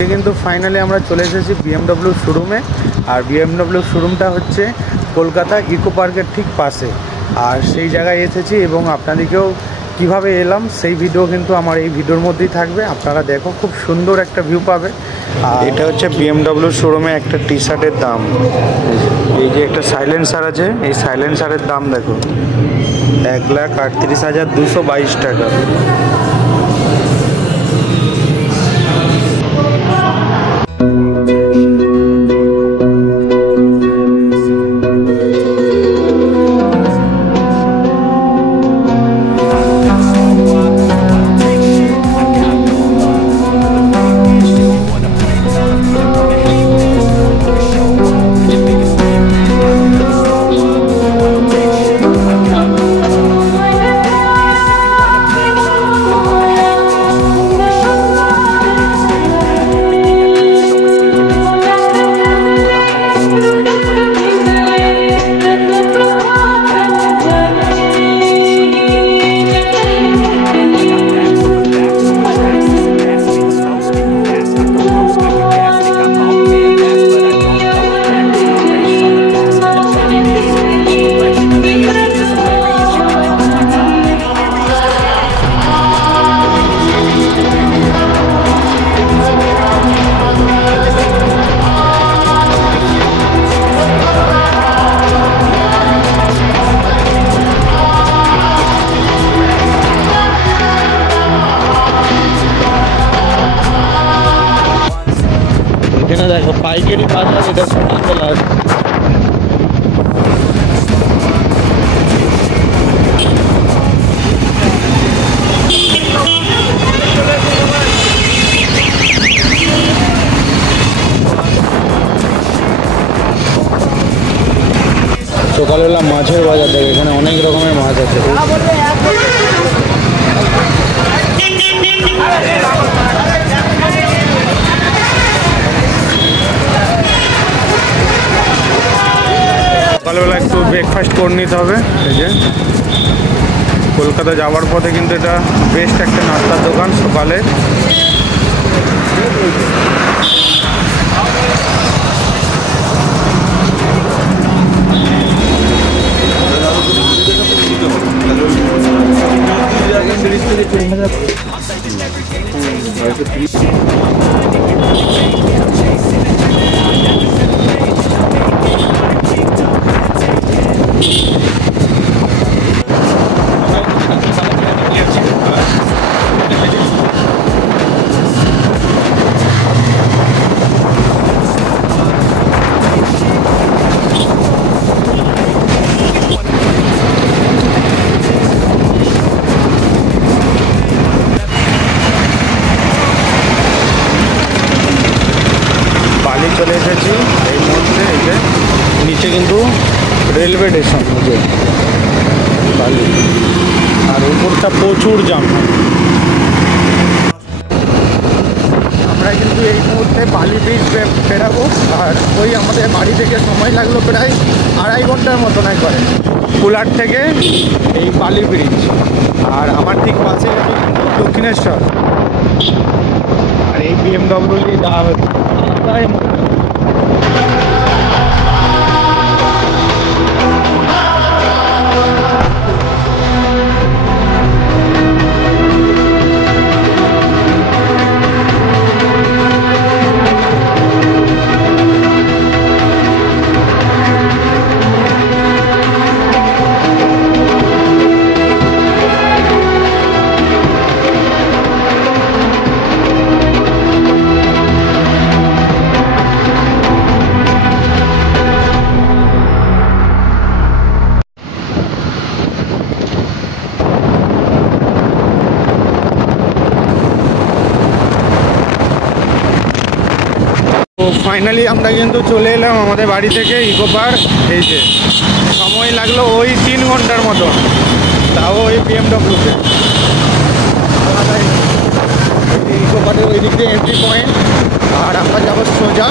কিন্তু ফাইনালি আমরা চলে এসেছি বিএমডব্লিউ শোরুমে। আর বিএমডব্লিউ শোরুমটা হচ্ছে কলকাতা ইকো পার্কের ঠিক পাশে। আর সেই জায়গায় এসেছি এবং আপনাদেরকেও কিভাবে এলাম সেই ভিডিও কিন্তু আমার এই ভিডিওর মধ্যেই থাকবে। আপনারা দেখো, খুব সুন্দর একটা ভিউ পাবে। আর এটা হচ্ছে বিএমডব্লিউ শোরুমে একটা টি শার্টের দাম। এই যে একটা সাইলেন্সার আছে, এই সাইলেন্সারের দাম দেখো 1,38,222 টাকা। এখানে দেখো পাইকারি বাজার, এটা সোনাতলা। সকালবেলা মাছের বাজার দেখো, এখানে অনেক রকমের মাছ আছে। সকালবেলা একটু ব্রেকফাস্ট করে নিতে হবে। এই যে কলকাতা যাওয়ার পথে কিন্তু এটা বেস্ট একটা নাস্তার দোকান সকালে। চলে এসেছি এই মুহূর্তে। এই যে নিচে কিন্তু রেলওয়ে স্টেশন, যে বালি, আর উপরটা প্রচুর জাম। আমরা কিন্তু এই মুহূর্তে বালি ব্রিজ বেরাবো। আর ওই আমাদের বাড়ি থেকে সময় লাগলো প্রায় 2.5 ঘন্টার মতো নাই করে, কুলার থেকে এই বালি ব্রিজ। আর আমার ঠিক পাশে দক্ষিণেশ্বর। আর এই বিএমডব্লিউ দেওয়া হচ্ছে। ফাইনালি আমরা কিন্তু চলে এলাম আমাদের বাড়ি থেকে ইকো পার্ক। এই যে সময় লাগলো ওই 3 ঘন্টার মতো, তাও ওই বিএমডব্লিউতে। ইকো পার্কের ওই দিক দিয়ে এন্ট্রি পয়েন্ট। আর আমরা যাবো সোজা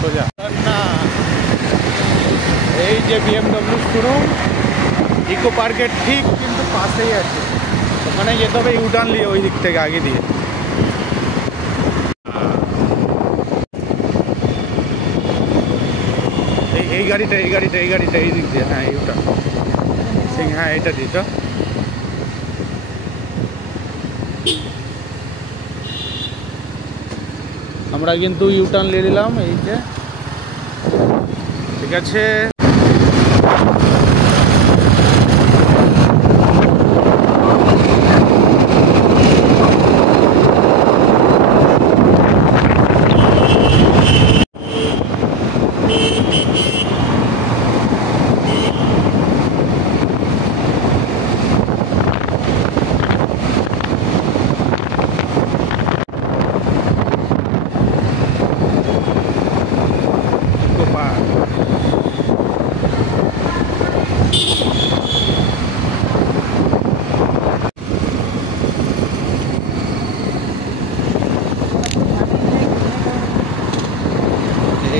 সোজা না এই যে BMW শোরুম ইকো পার্কের ঠিক কিন্তু পাশেই আছে, ওখানে যেতে হবে ইউটার্ন নিয়ে ওই দিক থেকে আগে দিয়ে। এই গাড়িটা এই দিক দিয়ে, হ্যাঁ ইউটার্ন, হ্যাঁ এটা দিত। আমরা কিন্তু ইউটার্ন নিয়ে নিলাম, এই যে ঠিক আছে।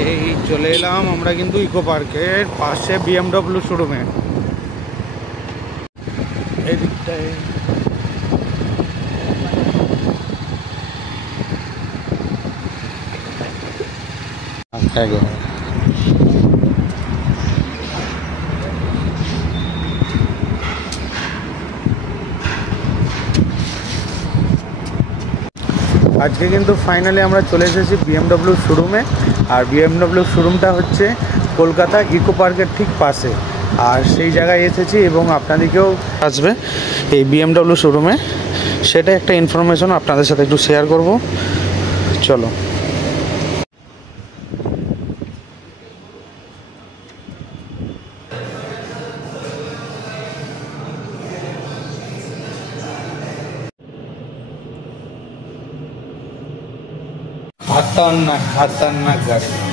এই চলে এলাম আমরা কিন্তু ইকো পার্কের পাশে BMW শোরুমে, এই দিকটায়। আজকে কিন্তু ফাইনালি আমরা চলে এসেছি BMW শোরুমে। আর BMW শোরুমটা হচ্ছে কলকাতা ইকো পার্কের ঠিক পাশে, আর সেই জায়গায় এসেছি এবং আপনাদেরকেও আসবে এই BMW শোরুমে, সেটা একটা ইনফরমেশন আপনাদের সাথে একটু শেয়ার করব। চলো। खतरनाक गाड़ी।